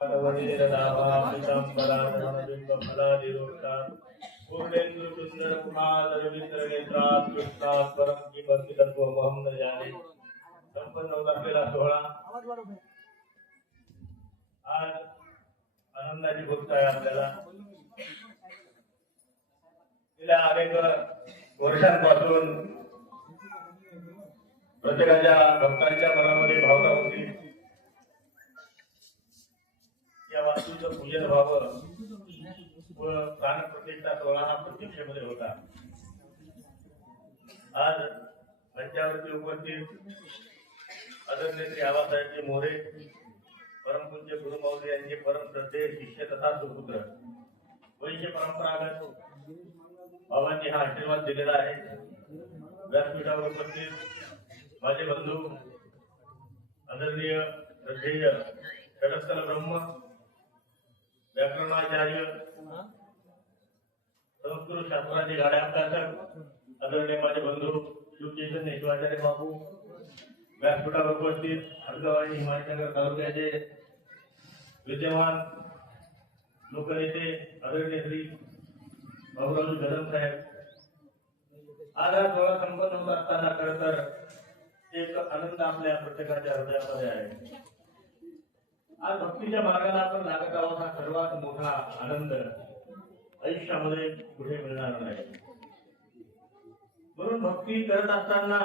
आज आनंदाची गोष्ट आहे आपल्याला. गेल्या अनेक वर्षांपासून प्रत्येकाच्या भक्तांच्या मनामध्ये भावना होती या वास्तूचं पूजन व्हावं व प्राणप्रतिष्ठा सोहळा हा प्रतीक्षेमध्ये होता. आज मंचावरती उपस्थित आदरणीय श्री आबासाहेबजी मोरे परमपूज्य गुरुमौली यांचे परम श्रद्धेय शिष्य तथा सुपुत्र वैश्य परंपरागत बाबांनी हा आशीर्वाद दिलेला आहे. व्यासपीठावर उपस्थित माझे बंधू आदरणीय श्रद्धेय षडस्थल ब्रह्म व्याकरणाचार्य संस्कृत शास्त्राचे गाड्या अभ्यासक आदरणीय माझे बंधू चैतन्य शिवाचार्य बाबू, व्यासपीठावर उपस्थित हरगवाडी हिमायतनगर तालुक्याचे विद्यमान लोकनेते आदरणीय श्री भाऊराव कदम साहेब, आज हा सोहळा संपन्न होत असताना खरं तर एक आनंद आपल्या प्रत्येकाच्या हृदयामध्ये आहे. आज भक्तीच्या मार्गाला आपण लागत आहोत हा सर्वात मोठा आनंद आयुष्यामध्ये कुठे मिळणार नाही. म्हणून भक्ती करत असताना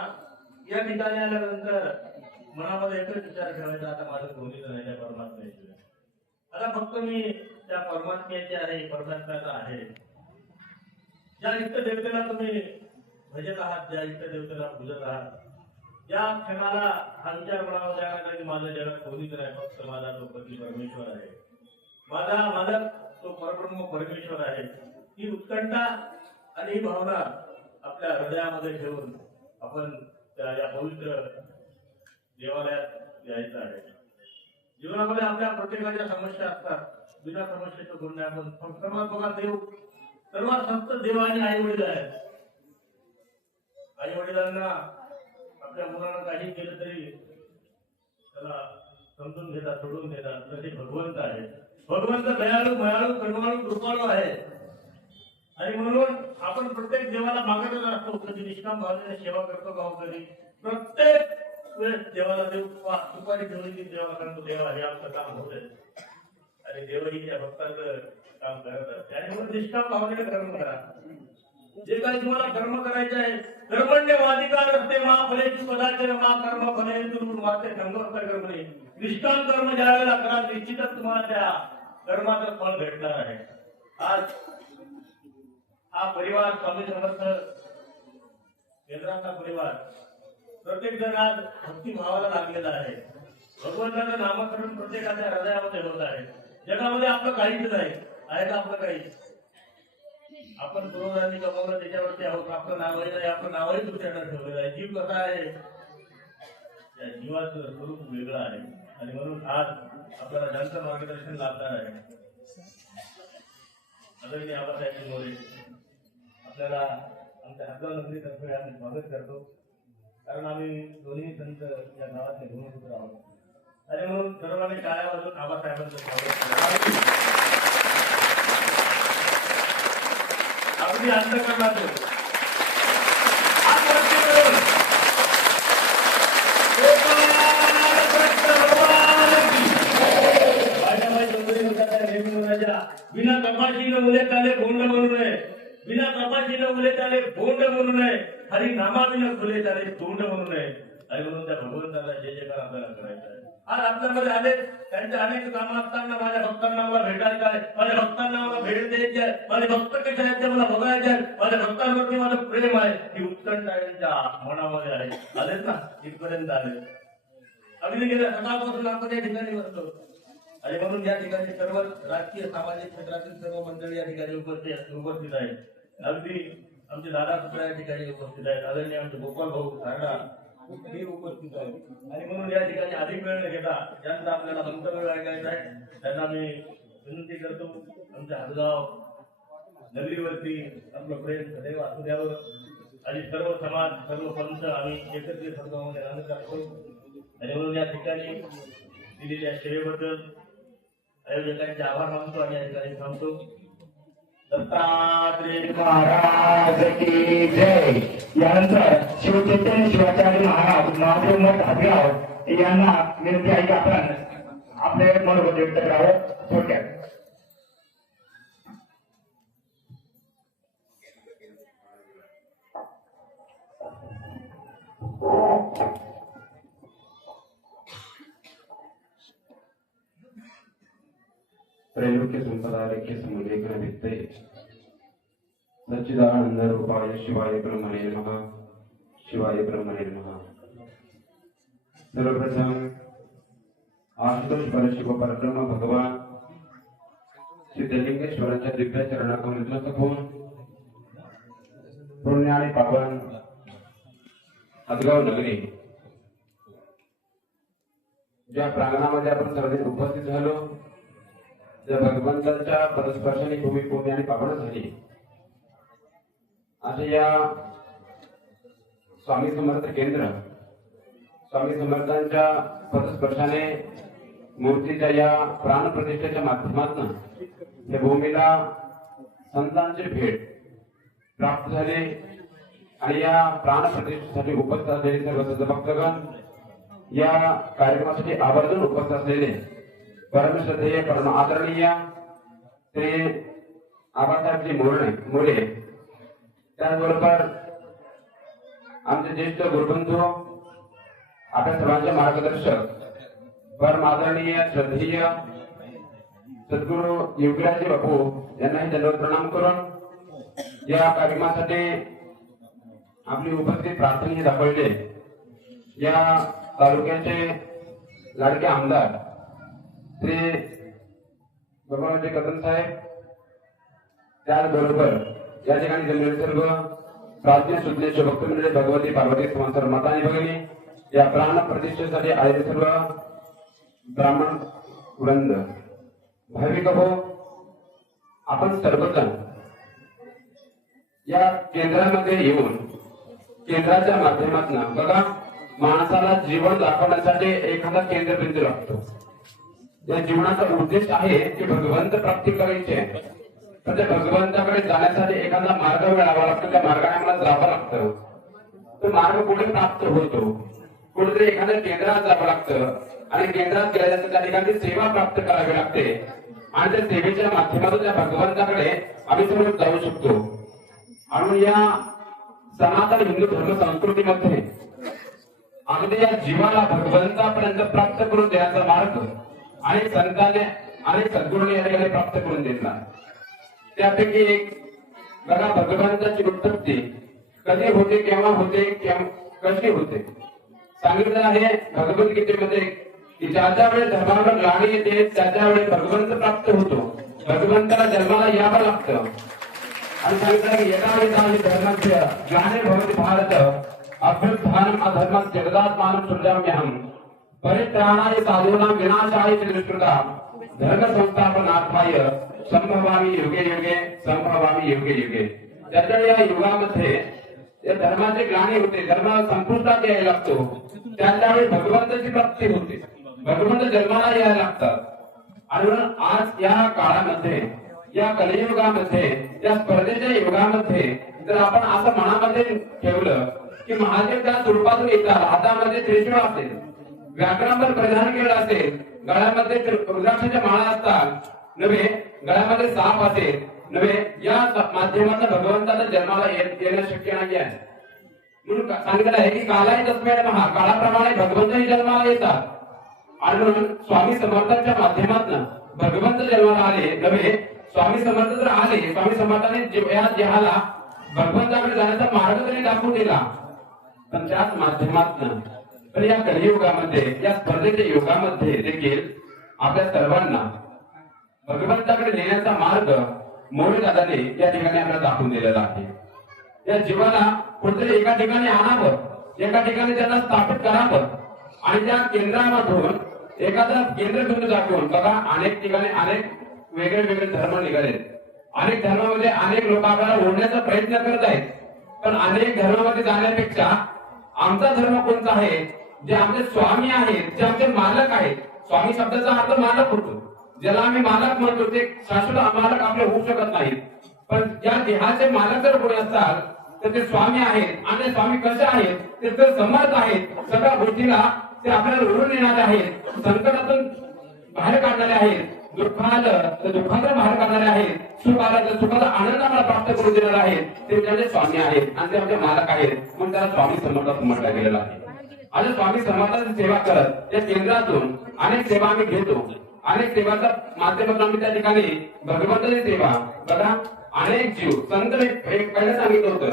या ठिकाणी आल्यानंतर मनामध्ये एकच विचार ठेवायचा, आता माझं कोणीच नाही त्या परमात्म्याशिवाय. आता फक्त मी त्या परमात्म्याचे आहे, परमात्म्याचा आहे. ज्या इष्टदेवतेला तुम्ही भजत आहात, ज्या इष्टदेवतेला पूजत आहात, या क्षणाला हा विचार मनामध्ये आला की माझ्या जगात कोणीच नाही, फक्त माझा तो पती परमेश्वर आहे, माझा मालक तो परब्रह्म परमेश्वर आहे. ही उत्कंठा आणि ही भावना आपल्या हृदयामध्ये ठेवून आपण या पवित्र देवालयात यायचं आहे. जीवनामध्ये आपल्या प्रत्येकाच्या समस्या असतात. बिना समस्येचं कोण नाही. आपण सर्वात बघा देव, सर्वात फक्त देव आणि आई वडील आहेत. आई वडिलांना आपल्या मुलांना काही केलं तरी त्याला समजून घेतात, सोडून घेतात. तसे भगवंत आहे. भगवंत दयाळू, भयाळू, करुणाळू, कृपाळू आहे. आणि म्हणून आपण प्रत्येक देवाला मागतच असतो. कधी निष्काम भावनेने सेवा करतो गावकरी. प्रत्येक वेळेस देवाला देव सुपारी ठेवली की देवाला सांगतो देवा हे आमचं काम होत आहे. आणि देवही त्या भक्तांचं काम करत असते. आणि म्हणून निष्काम भावनेने कर्म करा. जे काही तुम्हाला कर्म करायचे आहे, कर्मण्यवाधिकार असते मा फलेची पदाचे मा कर्म फले दुरून वाचे संघर्ष कर्मणे. निष्काम कर्म ज्या वेळेला करा निश्चितच तुम्हाला त्या कर्माचं फळ भेटणार आहे. आज हा परिवार स्वामी समर्थ केंद्राचा परिवार प्रत्येक जण आज भक्ती भावाला लागलेला आहे. भगवंताचं नामकरण प्रत्येकाच्या हृदयामध्ये होत आहे. जगामध्ये आपलं काहीच नाही आहे का? आपलं काही आपण पूर्वजांनी कमावलं त्याच्यावरती आहोत. आपलं नावही नाही, आपलं नावही दुसऱ्यानं ठेवलेलं आहे. जीव कसा आहे, या जीवाचं स्वरूप वेगळं आहे. आणि म्हणून आज आपल्याला ज्यांचं मार्गदर्शन लाभणार आहे आदरणीय आबासाहेब मोरे, आपल्याला आमच्या हरगाव नगरीतर्फे आम्ही स्वागत करतो. कारण आम्ही दोन्ही संत या गावातले भूमिपुत्र आहोत. आणि म्हणून सर्वांनी टाळ्या वाजवून आबासाहेबांचं स्वागत केलं. अगदी अंतःकरणातून बिना तपाशीने उले त्याले भोंड म्हणू नये, बिना तपाशीने उले त्याले भोंड म्हणू नये, हरी नामाविना खुले त्याले तोंड म्हणू नये. आणि म्हणून त्या भगवंताला जय जयकार आपल्याला करायचा आहे. आज आपल्यामध्ये आले त्यांचे अनेक कामं असताना माझ्या भक्तांना मला भेटायचं आहे, माझ्या भक्तांना मला भेट द्यायची आहे, माझे भक्त कसे आहेत ते मला बघायचे आहेत, माझ्या भक्तांवरती माझं प्रेम आहे, ही उत्कंठा त्यांच्या मनामध्ये आहे. आलेच ना, इथपर्यंत आले. अगदी गेल्या सकाळपासून आपण या ठिकाणी बसतो. आणि म्हणून या ठिकाणी सर्व राजकीय सामाजिक क्षेत्रातील सर्व मंडळी या ठिकाणी उपस्थित आहेत. अगदी आमचे दादा सुद्धा या ठिकाणी उपस्थित आहेत. आदरणीय आमचे गोपाल भाऊ सारडा हे उपस्थित आहेत. आणि म्हणून या ठिकाणी अधिक वेळ न घेता ज्यांचा आपल्याला मंतव्य ऐकायचं आहे त्यांना मी विनंती करतो, आमच्या हदगाव नगरीवरती आपलं प्रेम सदैव असू द्यावं. आणि सर्व समाज, सर्व पंथ आम्ही एकत्रित हदगावमध्ये राहत असतो. आणि म्हणून या ठिकाणी दिलेल्या सेवेबद्दल आयोजकांचे आभार मानतो आणि या ठिकाणी थांबतो. दत्तात्रेय महाराज की जय. यानंतर शिवचैतन्य शिवाचार्य महाराज महादेव मठ हदगाव यांना विनंती आहे की आपण आपले मनोगत व्यक्त करावं थोडक्यात. त्रैलोक्य संपदालेख्य समुद्रेकन वित्ते सच्चिदानंद रूपाय शिवाय ब्रह्मणे नमः. शिवाय ब्रह्मणे नमः. सर्वप्रथम आशुतोष परशिव परब्रह्म भगवान सिद्धलिंगेश्वरांच्या दिव्य चरणाकडून नतमस्तक होऊन पुण्य आणि पावन हदगाव नगरी ज्या प्रांगणामध्ये आपण सर्वजण उपस्थित झालो, ज्या भगवंताच्या परस्पर्शाने भूमी पुण्य आणि पावन झाली, अशा या स्वामी समर्थ केंद्र स्वामी समर्थांच्या परस्पर्शाने मूर्तीच्या या प्राण प्रतिष्ठेच्या माध्यमातून या भूमीला संतांची भेट प्राप्त झाली आणि या प्राण प्रतिष्ठेसाठी उपस्थित असलेले सर्व सद्भक्तगण, या कार्यक्रमासाठी आवर्जून उपस्थित असलेले परमश्रद्धेय परम आदरणीय श्री आबासाहेबजी मोरे, त्याचबरोबर आमचे ज्येष्ठ गुरुबंधू, आपल्या सर्वांचे मार्गदर्शक परम आदरणीय श्रद्धेय सद्गुरु योगीराजी बापू यांनाही दंडवत प्रणाम करून या कार्यक्रमासाठी आपली उपस्थिती प्रार्थना दाखवले. या तालुक्याचे लाडके आमदार श्री भगवानजी कदम साहेब, त्याचबरोबर या ठिकाणी जमलेले सर्व प्रार्थना सुज्ञ भक्त मंडळी, भगवती पार्वती समांतर माता आणि भगिनी, या प्राण प्रतिष्ठेसाठी आलेले सर्व ब्राह्मण वृंद, भाविक हो, आपण सर्वजण या केंद्रामध्ये येऊन केंद्राच्या माध्यमातून बघा, माणसाला जीवन दाखवण्यासाठी एखादा केंद्रबिंदू लागतो. या जीवनाचा उद्देश आहे की भगवंत प्राप्ती करायची आहे, पण त्या भगवंताकडे जाण्यासाठी एखादा मार्ग मिळावा लागतो. त्या मार्गाने मला जावं लागतं. तो मार्ग कुठे प्राप्त होतो? कुठेतरी एखाद्या केंद्रात जावं लागतं आणि केंद्रात गेल्यानंतर त्या ठिकाणी सेवा प्राप्त करावी लागते आणि त्या सेवेच्या माध्यमातून त्या भगवंताकडे आम्ही समोर जाऊ शकतो. आणि या सनातन हिंदू धर्म संस्कृतीमध्ये अगदी या जीवाला भगवंतापर्यंत प्राप्त करून देण्याचा मार्ग अनेक संतांनी अनेक सद्गुरूंनी या ठिकाणी प्राप्त करून दिला. त्यापैकी एक बघा, भगवंताची उत्पत्ती कधी होते, केव्हा होते, कशी होते सांगितलं आहे भगवद्गीतेमध्ये की ज्या वेळेस धर्मावर ग्लानी येते त्या वेळेस भगवंत प्राप्त होतो. भगवंताला जन्माला यावं लागतं आणि सांगितलं की यदा धर्माच्या ग्लानी भवति भारत अभ्युत्थानम् अधर्मस्य जगदात्मानं सृजाम्यहम् परित्राणाय साधूनां विनाशाय च दुष्कृतां धर्म संस्थापनार्थाय संभवामि युगे युगे संभवामि युगे युगे. त्याच्या या युगामध्ये या धर्माची ग्लानी होते, धर्म संपुष्टात यायला लागतो, त्यावेळी भगवंताची प्राप्ती होते, भगवंत जन्माला यायला लागतात. आणि म्हणून आज या काळामध्ये, या कलियुगामध्ये, या स्पर्धेच्या युगामध्ये जर आपण असं मनामध्ये ठेवलं की महादेव त्या स्वरूपातून येतात, हातामध्ये त्रिशूळ असेल, व्याकरणावर परिधान केलं असेल, गळ्यामध्ये रुद्राक्षाच्या माळा असतात नव्हे, गळ्यामध्ये साप असेल नव्हे, या माध्यमातून भगवंताचा जन्माला येणं शक्य नाही आहे. म्हणून सांगितलं आहे की कालाही तस्मै नमः, काळाप्रमाणे भगवंतही जन्माला येतात. आणि म्हणून स्वामी समर्थांच्या माध्यमातून भगवंत जन्माला आले नव्हे, स्वामी समर्थ जर आले, स्वामी समर्थाने या देहाला भगवंताकडे जाण्याचा मार्ग तरी दाखवून दिला, पण त्याच माध्यमातून तर या कलियुगामध्ये, या स्पर्धेच्या युगामध्ये देखील आपल्या सर्वांना भगवंताकडे नेण्याचा मार्ग मोरे दादाने या ठिकाणी आपल्याला दाखवून दिलेला आहे. या जीवाला कुठेतरी एका ठिकाणी आणावं, एका ठिकाणी त्यांना स्थापित करावं आणि त्या केंद्रामधून एखादा केंद्रबिंदू दाखवून बघा, अनेक ठिकाणी अनेक वेगळे वेगळे धर्म निघाले, अनेक धर्मामध्ये अनेक लोक आपल्याला ओढण्याचा प्रयत्न करत आहेत, पण अनेक धर्मामध्ये जाण्यापेक्षा आमचा धर्म कोणता आहे, जे आमचे स्वामी आहेत, जे आमचे मालक आहेत. स्वामी शब्दाचा अर्थ मालक होतो. ज्याला आम्ही मालक म्हणतो ते शाश्वत मालक आपले होऊ शकत नाहीत, पण या देहाचे मालक जर कोणी असतात तर ते स्वामी आहेत. आणि स्वामी कसे आहेत ते तर समर्थ आहेत, सगळ्या गोष्टीला ते आपल्याला ओढून येणारे आहेत, संकटातून बाहेर काढणारे आहेत, दुःख आलं तर दुःखातून बाहेर काढणारे आहेत, सुख आलं तर सुखाचा आनंद आम्हाला प्राप्त करून देणारे आहेत. ते म्हणजे स्वामी आहेत आणि ते आमचे मालक आहेत, म्हणून त्याला स्वामी समर्थ म्हटलं गेलेलं आहे. आज स्वामी समर्थांची सेवा करत या केंद्रातून अनेक सेवा आम्ही घेतो. अनेक सेवाच्या माध्यमातून आम्ही त्या ठिकाणी भगवंताची सेवा बघा. अनेक जीव संत एक पहिलं सांगितलं होतं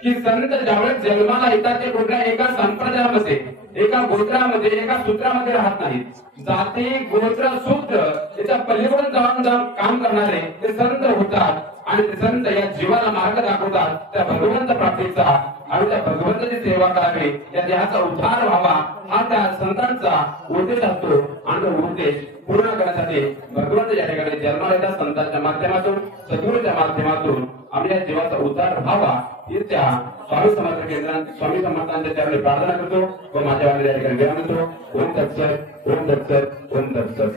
की संत ज्यावेळेस जन्माला येतात ते कुठल्या एका संप्रदायामध्ये, एका गोत्रामध्ये, एका सूत्रामध्ये राहत नाहीत. जाती गोत्र सूत्र याच्या पलीकडून जाऊन काम करणारे ते संत होतात आणि ते संत या जीवाला मार्ग दाखवतात त्या भगवंत प्राप्तीचा. आणि त्या भगवंताची सेवा करावी, या देहाचा उद्धार व्हावा हा त्या संतांचा उद्देश असतो. आणि तो उद्देश पूर्ण करण्यासाठी भगवंत या ठिकाणी जन्माला येतात. संतांच्या माध्यमातून, सद्गुरूच्या माध्यमातून आपल्या जीवाचा उद्धार व्हावा ही त्या स्वामी समर्थ केंद्रात स्वामी समर्थांच्या चरणी प्रार्थना करतो व माझ्या वाणी या ठिकाणी विराम देतो. ओम तत्सत, ओम तत्सत, ओम तत्सत.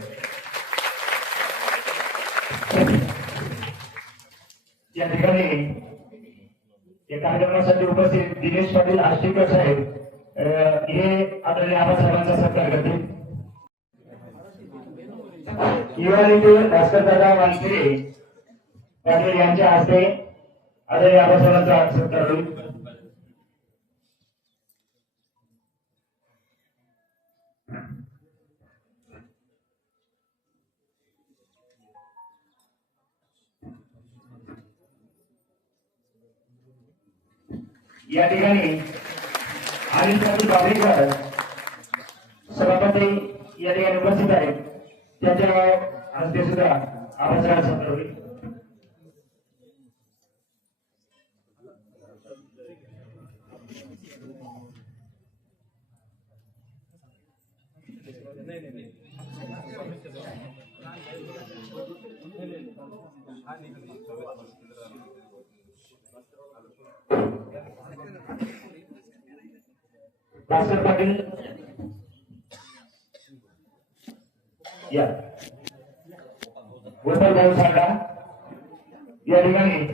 या ठिकाणी या कार्यक्रमासाठी उपस्थित दिनेश पाटील आष्टीकर साहेब हे आदरणीय आबासाहेबांचा सत्कार करतील. युवा भास्करदादा वानखेडे पाटील यांच्या हस्ते आदरणीय आबासाहेबांचा सत्कार होईल. या ठिकाणी अनिल पाटील बाबरेकर सभापती या ठिकाणी उपस्थित आहेत. त्यांच्या हस्ते सुद्धा आवाजाला सत्र होईल. भास्कर पाटील या गोपाल भाऊ साठा या ठिकाणी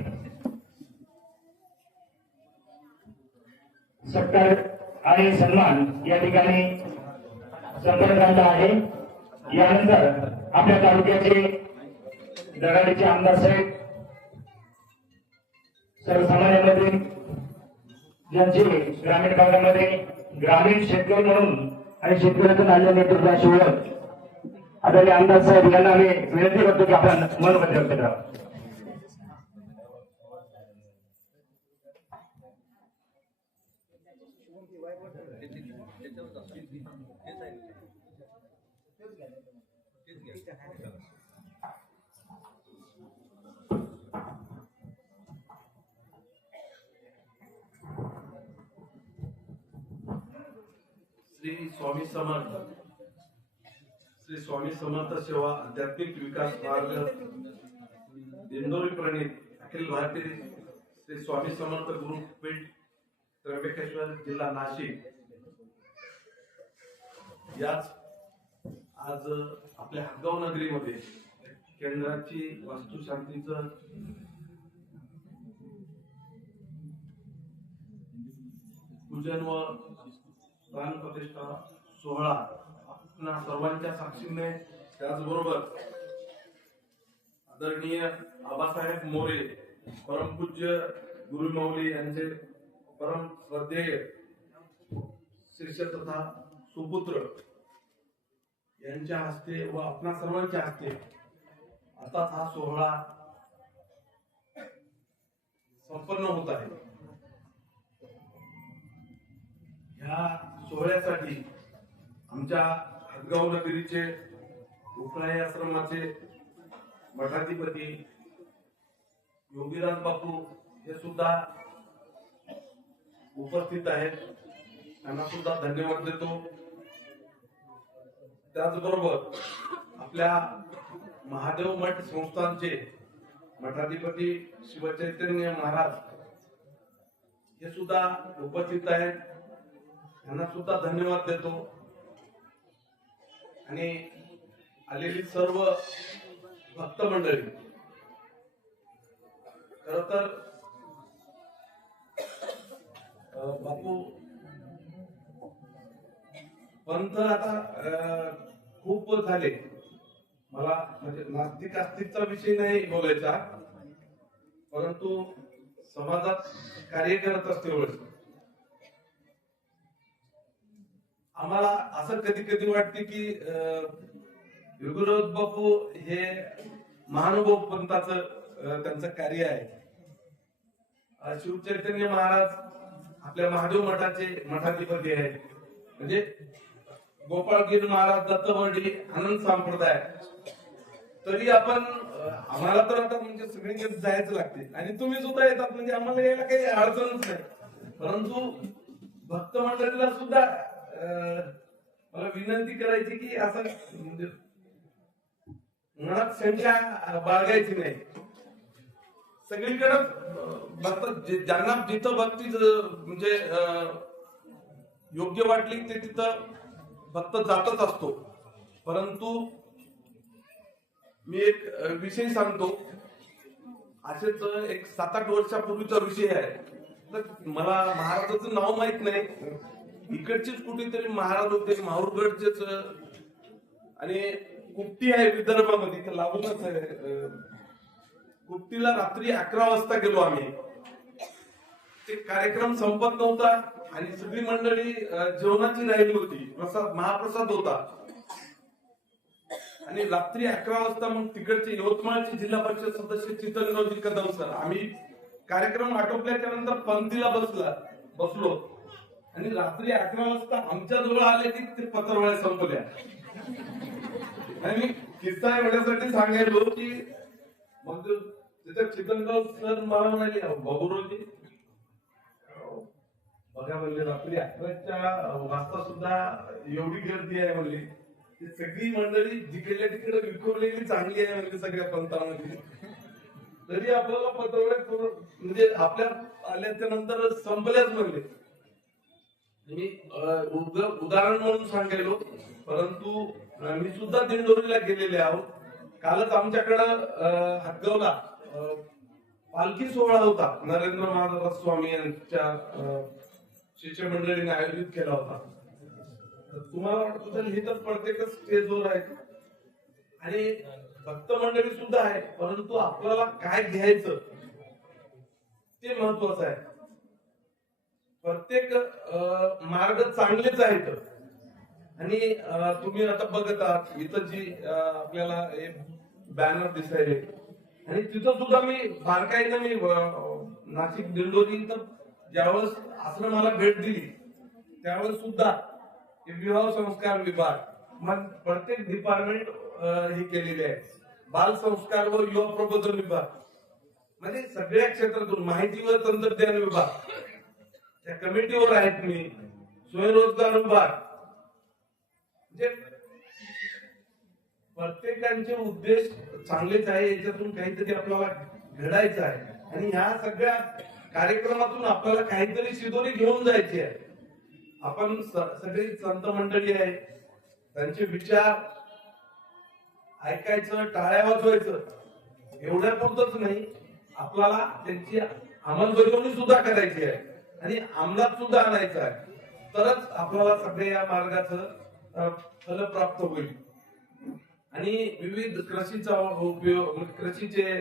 सत्कार आणि सन्मान या ठिकाणी संपन्न झाला आहे. यानंतर आपल्या तालुक्याचे दगाडीचे आमदार साहेब सर्वसामान्यांमध्ये ज्यांचे ग्रामीण भागामध्ये ग्रामीण शेतकरी म्हणून आणि शेतकऱ्यातून आलेल्या नेतृत्वाची ओळख आदरणीय आमदार साहेब यांना आम्ही विनंती करतो की आपण मनोगत व्यक्त करावं. श्री स्वामी समर्थ, श्री स्वामी समर्थ सेवा आध्यात्मिक विकास मार्ग दिंडोरी प्रणित अखिल भारतीय श्री स्वामी समर्थ गुरुपीठ त्र्यंबकेश्वर जिल्हा नाशिक याच आज आपल्या हातगाव नगरीमध्ये केंद्राची वास्तुशांतीचं पूजन व प्राणप्रतिष्ठा सोहळा आपल्या सर्वांच्या साक्षीने, त्याचबरोबर आदरणीय आबासाहेब मोरे परमपूज्य गुरुमाऊली यांचे परम श्रद्धेय शिष्य तथा सुपुत्र यांच्या हस्ते व आपणा सर्वांच्या हस्ते आता हा सोहळा संपन्न होत आहे. ह्या सोहळ्यासाठी आमच्या हातगाव नगरीचे उकळाई आश्रमाचे मठाधिपती योगीराज बापू हे सुद्धा उपस्थित आहेत. त्यांना सुद्धा धन्यवाद देतो. त्याचबरोबर आपल्या महादेव मठ संस्थानचे मठाधिपती शिवचैतन्य महाराज हे सुद्धा उपस्थित आहेत. त्यांना सुद्धा धन्यवाद देतो. आणि आलेली सर्व भक्त मंडळी, खर तर बापू पंथ आता खूप झाले. मला म्हणजे नास्तिक आस्तिकचा विषय नाही बोलायचा, परंतु समाजात कार्य करत असते वेळेस आम्हाला असं कधी कधी वाटते की योगीराज बापू हे महानुभव पंथाचं त्यांचं कार्य आहे. शिवचैतन्य महाराज आपल्या महादेव मठाचे मठाधिपती आहेत. म्हणजे गोपाळगिरी महाराज, दत्तवर्डी, आनंद संप्रदाय, तरी आपण आम्हाला तर आता म्हणजे सगळीकडे जायचं लागते आणि तुम्ही सुद्धा येतात म्हणजे आम्हाला यायला काही अडचणच नाही. परंतु भक्त मंडळीला सुद्धा मला विनंती करायची की असं म्हणजे मनात शंका बाळगायची नाही. सगळीकडे भक्त ज्यांना जिथं भक्ती म्हणजे योग्य वाटली ते तिथं भक्त जातच असतो. परंतु मी एक विषय सांगतो. असेच एक 7-8 वर्षापूर्वीचा विषय आहे. तर मला महाराजाचं नाव माहित नाही, इकडचेच कुठेतरी महाराज होते, माहूरगडचेच, आणि कुपटी आहे विदर्भामध्ये, तर लागूनच आहे. कुपटीला रात्री 11 वाजता गेलो आम्ही. ते कार्यक्रम संपत नव्हता आणि सगळी मंडळी जेवणाची राहिली होती. प्रसाद, महाप्रसाद होता आणि रात्री 11 वाजता मग तिकडचे यवतमाळचे जिल्हा परिषद सदस्य चितनरावजी कदम सर, आम्ही कार्यक्रम आटोपल्याच्या नंतर पंक्तीला बसलो आणि रात्री 11 वाजता आमच्या जवळ आले की ते पत्रवळ्या संपल्या. आणि मी किस्सा एवढ्यासाठी सांगायलो की मग त्याच्यात चितनराव सर मला म्हणाले, बाबूरावजी बघा म्हणले रात्री 11च्या वाजता सुद्धा एवढी गर्दी आहे म्हणली. ती सगळी मंडळी जिकडल्या तिकडे विखुरलेली चांगली आहे म्हणजे सगळ्या पंथामध्ये, तरी आपल्याला पत्रवळ्या म्हणजे आपल्या आल्याच्या नंतर संपल्याच म्हणले. मी उदाहरण म्हणून सांगायलो. परंतु मी सुद्धा दिंडोरीला गेलेले आहोत. कालच आमच्याकडं हदगावला पालखी सोहळा होता, नरेंद्र महाराज स्वामी यांच्या शिष्य मंडळीने आयोजित केला होता. तुम्हाला वाटतं हे तर प्रत्येकच स्टेजवर आहे आणि भक्त मंडळी सुद्धा आहे, परंतु आपल्याला काय घ्यायचं ते महत्वाचं आहे. प्रत्येक मार्ग चांगलेच आहेत आणि तुम्ही आता बघत आहात इथं जी आपल्याला बॅनर दिसायले आणि तिथं सुद्धा मी बारकाईनं मी नाशिक दिंडोरी इथं ज्यावेळेस आश्रमाला भेट दिली त्यावेळेस सुद्धा विवाह संस्कार विभाग, मग प्रत्येक डिपार्टमेंट हे केलेले आहे. बाल संस्कार व युवा प्रबोधन विभाग, म्हणजे सगळ्या क्षेत्रातून माहिती व तंत्रज्ञान विभाग त्या कमिटीवर आहेत मी. स्वयंरोजगार विभाग, म्हणजे प्रत्येकांचे उद्देश चांगलेच आहे. याच्यातून काहीतरी आपल्याला घडायचं आहे आणि ह्या सगळ्या कार्यक्रमातून आपल्याला काहीतरी शिदोरी घेऊन जायची आहे. आपण सगळी संत मंडळी आहे, त्यांचे विचार ऐकायचं, टाळ्या वाजवायचं एवढ्या पुरतच नाही, आपल्याला त्यांची अंमलबजावणी सुद्धा करायची आहे आणि अंमलात सुद्धा आणायचं आहे. तरच आपल्याला सगळ्या या मार्गाचं फल प्राप्त होईल. आणि विविध कृषीचा उपयोग, कृषीचे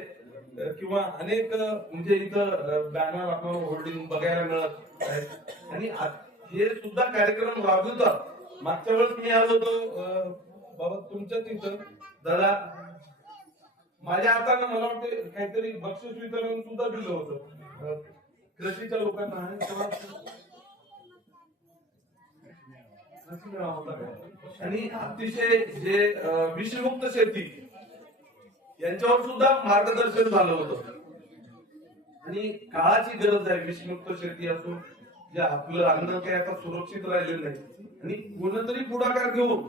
किंवा अनेक म्हणजे इथं बॅनर आपल्याला होर्डिंग बघायला मिळत आहेत आणि हे सुद्धा कार्यक्रम राबवतात. मागच्या वेळेस मी आलो होतो बाबा तुमच्या तिथं, दादा माझ्या हाताने मला वाटते काहीतरी बक्षीस वितरण सुद्धा दिलं होतं कृषीच्या लोकांना. आणि अतिशय जे विषमुक्त शेती यांच्यावर सुद्धा मार्गदर्शन झालं होतं आणि काळाची गरज आहे. विषमुक्त शेती असून जे आपलं अन्न काही आता सुरक्षित राहिलेलं नाही आणि कोणतरी पुढाकार घेऊन,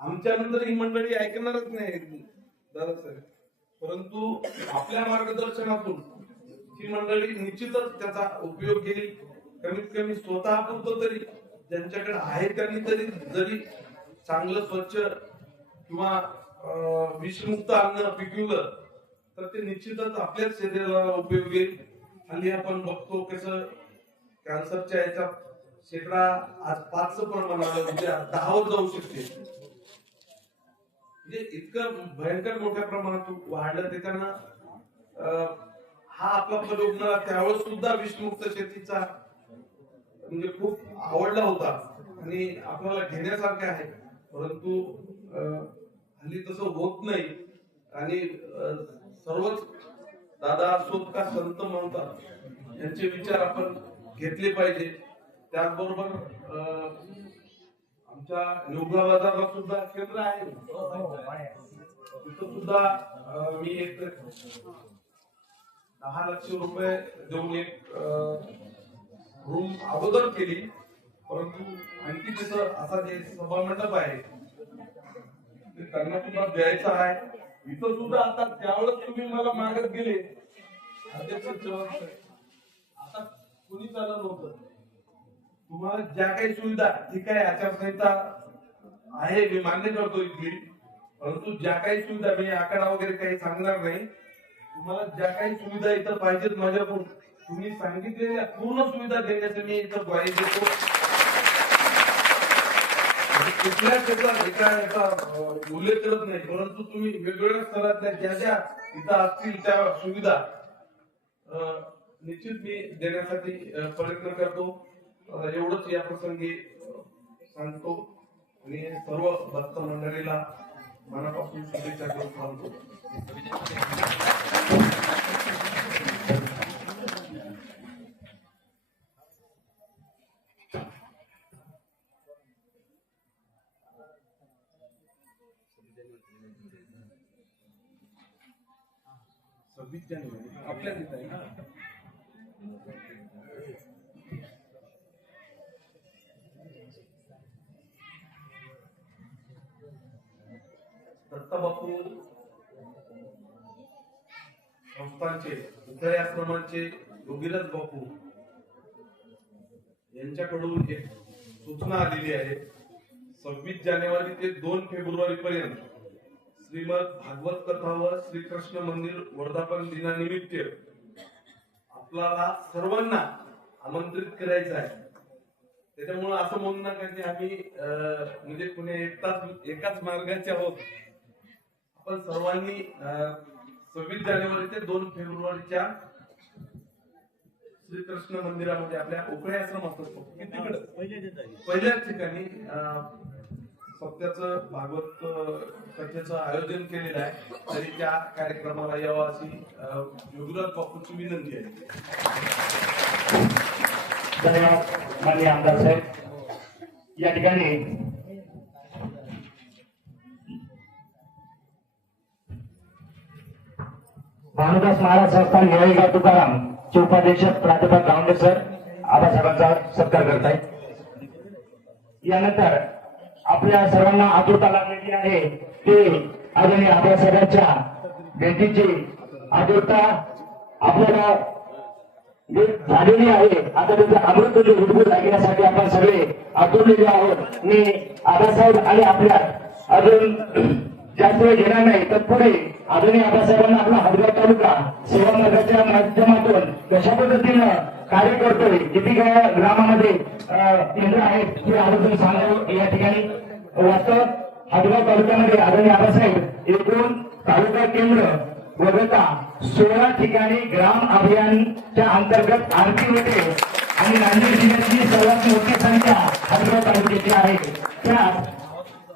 आमच्या नंतर ही मंडळी ऐकणारच नाही दादा साहेब, परंतु आपल्या मार्गदर्शनातून ही मंडळी निश्चितच त्याचा उपयोग घेईल. कमीत कमी स्वतः पुरतं तरी ज्यांच्याकडे आहे त्यांनी तरी जरी चांगलं स्वच्छ किंवा विषमुक्त अन्न पिकवलं तर ते निश्चितच आपल्याच शरीराला उपयोगी येईल. हल्ली आपण बघतो कसं कॅन्सरच्या याच्यात शेकडा आज 5चं प्रमाण आलं, उद्या 10वर जाऊ शकते. म्हणजे इतकं भयंकर मोठ्या प्रमाणात वाढलं. त्याच्यानं हा आपला प्रयोग मला त्यावेळेस सुद्धा विषमुक्त शेतीचा म्हणजे खूप आवडला होता आणि आपल्याला घेण्यासारखे आहे. परंतु हल्ली तसं होत नाही आणि सर्वच दादा असोत का संत म्हणतात यांचे विचार आपण घेतले पाहिजे. त्याचबरोबर आमच्या निवडा बाजाराला सुद्धा केंद्र आहे. तिथं सुद्धा मी एक 10 लाख रुपये देऊन एक रूम अगोदर केली. परंतु आणखी तिथं असा जे सभा मंडप आहे ते त्यांना सुद्धा द्यायचं आहे. इथं सुद्धा आता त्यावेळेस तुम्ही मला मागत गेले अध्यक्ष चव्हाण साहेब, आता कुणीच आलं नव्हतं. तुम्हाला ज्या काही सुविधा ठीक आहे आचारसंहिता आहे मी मान्य करतो इथली, परंतु ज्या काही सुविधा मी आकडा वगैरे काही सांगणार नाही. तुम्हाला ज्या काही सुविधा इथं पाहिजेत माझ्याकडून तुम्ही सांगितलेल्या पूर्ण सुविधा देण्याचे मी इथं ग्वाही देतो. कुठल्या क्षेत्रात एका याचा उल्लेख करत नाही, परंतु तुम्ही वेगवेगळ्या स्तरातल्या ज्या ज्या इथं असतील त्या सुविधा निश्चित मी देण्यासाठी प्रयत्न करतो. एवढंच या प्रसंगी सांगतो आणि सर्व भक्त मंडळीला मनापासून शुभेच्छा देऊन सांगतो. आपल्या तिथे आहे ना. दत्तबापू संस्थांचे उदय आश्रमांचे योगीराज बापू यांच्याकडून एक सूचना आलेली आहे. 26 जानेवारी ते 2 फेब्रुवारी पर्यंत श्रीमद भागवत कथा व श्रीकृष्ण मंदिर वर्धापन दिनानिमित्त आपल्याला सर्वांना आमंत्रित करायचं आहे. त्याच्यामुळे असं म्हणू नका की आम्ही म्हणजे कुणी एकाच मार्गाचे आहोत. आपण सर्वांनी 26 जानेवारी ते 2 फेब्रुवारीच्या श्रीकृष्ण मंदिरामध्ये आपल्या उकळे आश्रम असतो पहिल्याच ठिकाणी सत्याचं भागवत कथेचं आयोजन केलेलं आहे. तरी त्या कार्यक्रमाला यावं अशी योगीराज बापूंची विनंती आहे. धन्यवाद माननीय आमदार साहेब. या ठिकाणी भानुदास महाराज संस्थान येळेगाव तुकाराम चे उपाध्यक्ष प्राध्यापक गावंडे सर आबासाहेबांचा सत्कार करत आहेत. यानंतर आपल्या सर्वांना आतुरता लागलेली आहे ते आदरणीय आबासाहेबांच्या भेटीची आतुरता आपल्याला झालेली आहे. आता त्याचा अमृत उद्भूत लागण्यासाठी आपण सगळे आतुरलेले आहोत. मी आबासाहेब आणि आपल्या अजून जास्त वेळ घेणार नाही. तत्पुढे आदरणीय आबासाहेबांना आपला हदगाव तालुका सेवा मार्गाच्या माध्यमातून कशा पद्धतीनं कार्य करतोय, किती ग्रामामध्ये केंद्र आहेत हे आवर्जून सांगावं या ठिकाणी वाटतं. हदगाव तालुक्यामध्ये आदरणीय आबासाहेब एकूण तालुका केंद्र वगळता 16 ठिकाणी ग्राम अभियानच्या अंतर्गत आरती होते आणि नांदेड जिल्ह्याची सर्वात मोठी संख्या हदगाव तालुक्याची आहे. त्यात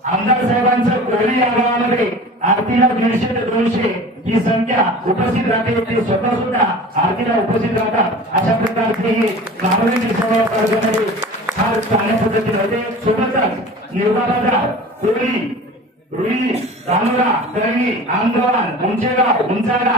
आमदार साहेबांचं कोळी या गावामध्ये आरतीला 150 ते 200 ही संख्या उपस्थित राहते. ते स्वतः सुद्धा आरतीला उपस्थित राहतात. अशा प्रकारचे हे सामाजिक सेवा कार्यक्रमामध्ये फार चांगल्या पद्धतीने होते. सोबतच निर्वा बाजार, कोळी, रुई, धानोरा, तळणी, आंदोलन, उंचेगाव, उंचाळा